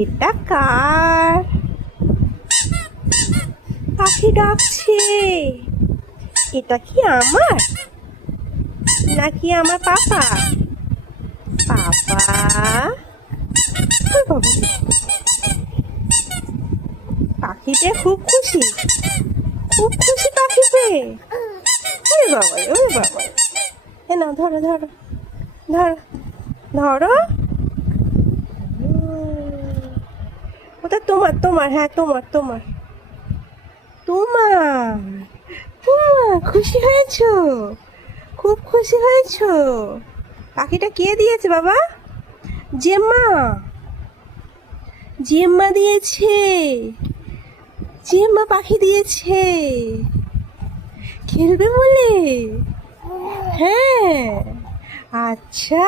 এটা কার? পাখি ডাকছে। এটা কি আমার নাকি আমার পাপা? পাপা, পাখিতে খুব খুশি, খুব খুশি পাখিতে। ওরে বাবা, ওরে বাবা, এ না, ধরো ধরো ধরো ধরো। ওটা তোমার, তোমার, হ্যাঁ তোমার, তোমার, তোমার। খুশি হয়েছো? খুব খুশি হয়েছো? পাখিটা কে দিয়েছে বাবা? জেম্মা, জেম্মা দিয়েছে। জেম্মা পাখি দিয়েছে। খেলবে বলে? হ্যাঁ, আচ্ছা।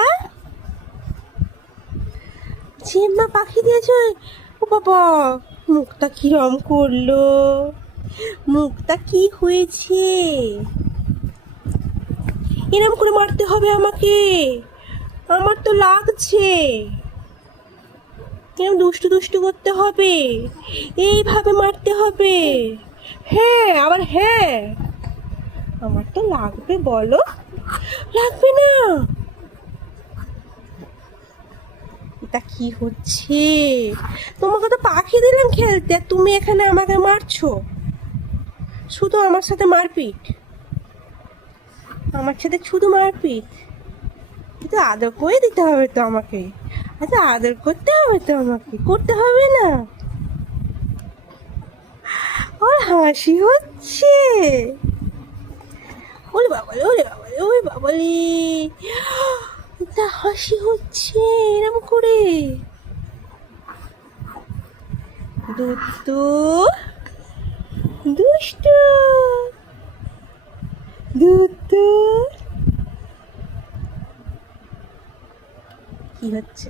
জেম্মা পাখি দিয়েছে। ও বাবা, মুখটা কিরম করলো? মুখটা কি হয়েছে? এরম করে মারতে হবে আমাকে? আমার তো লাগছে। এরম দুষ্টু দুষ্টু করতে হবে, এইভাবে মারতে হবে। হ্যাঁ, আবার হ্যাঁ। আমার তো লাগবে, বলো। লাগবে না? এটা কি হচ্ছে? তোমাকে তো পাখি দিলাম খেলতে, তুমি এখানে আমাকে মারছো। শুধু আমার সাথে মারপিট, আমার সাথে শুধু মারপিট। কিন্তু আদর করে দিতে হবে তো আমাকে। আচ্ছা, আদর করতে হবে তো আমাকে, করতে হবে না? ওর হাসি হচ্ছে। ওরে বাবালে, ওরে বাবালে, ওরে বাবালে, তা হাসি হচ্ছে এরম করে। দুষ্টু, দুষ্টু, দুষ্টু। কি হচ্ছে?